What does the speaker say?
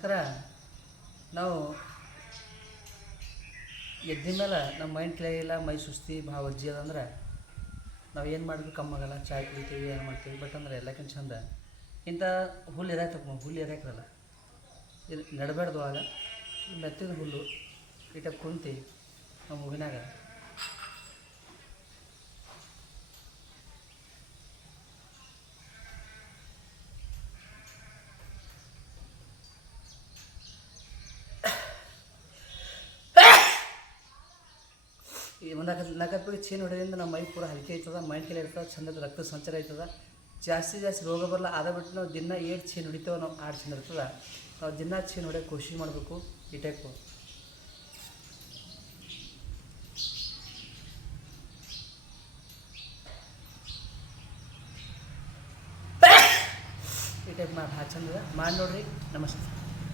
ನಮಸ್ಕಾರ ನಾವು ಎದ್ದ ಮೇಲೆ ನಮ್ಮ ಮೈಂಡ್ ಕ್ಲಿಯರ್ ಇಲ್ಲ, ಮೈ ಸುಸ್ತಿ ಭಾಳ ಅಜ್ಜಿ ಅದಂದ್ರೆ ನಾವು ಏನು ಮಾಡಿದ್ರು ಕಮ್ಮಾಗಲ್ಲ ಚಾಯ್ ಕುಡಿತೀವಿ, ಏನು ಮಾಡ್ತೀವಿ. ಬಟ್ ಅಂದ್ರೆ ಎಲ್ಲಕ್ಕಿಂತ ಚಂದ. ಇಂಥ ಹುಲ್ಲು ಎದಾಯ್ತಪ್ಪ ಹುಲ್ಲು ಎದಾಯ್ತಲ್ಲ ಇದು ನಡಬೇಡ್ದು ಆಗ. ಮೆತ್ತಿದ ಹುಲ್ಲು ಇಟ್ಟ ಕುಂತಿ ನಮ್ಮ ಹೂವಿನಾಗ ಈ ಒಂದು ನಾಲ್ಕು ಪೀಳಿ ಚೇನ್ ಹೊಡೆಯೋದ್ರಿಂದ ನಮ್ಮ ಮೈ ಪೂರ ಹಲ್ಕೆ ಆಯ್ತದ ಮೈಂಡ್ ಕೆಲ ಇರ್ತದೆ, ಚಂದದ ರಕ್ತ ಸಂಚಾರ ಆಯ್ತದ. ಜಾಸ್ತಿ ಜಾಸ್ತಿ ರೋಗ ಬರಲ್ಲ ಅದ ಬಿಟ್ಟು ನಾವು ದಿನ ಏಟ್ ಚೇನ್ ಹೊಡಿತೇವೆ ನಾವು ಆರು ಚಂದ ಇರ್ತದೆ ನಾವು ದಿನ ಚೇನ್ ಹೊಡೆಯೋಕೆ ಕೋಶಿಶ್ ಮಾಡಬೇಕು, ಈ ಟೈಪು ಈ ಟೈಪ್ ಮಾಡಿ ಭಾಳ ಚಂದದ. ಮಾಡಿ ನೋಡ್ರಿ. ನಮಸ್ತೆ.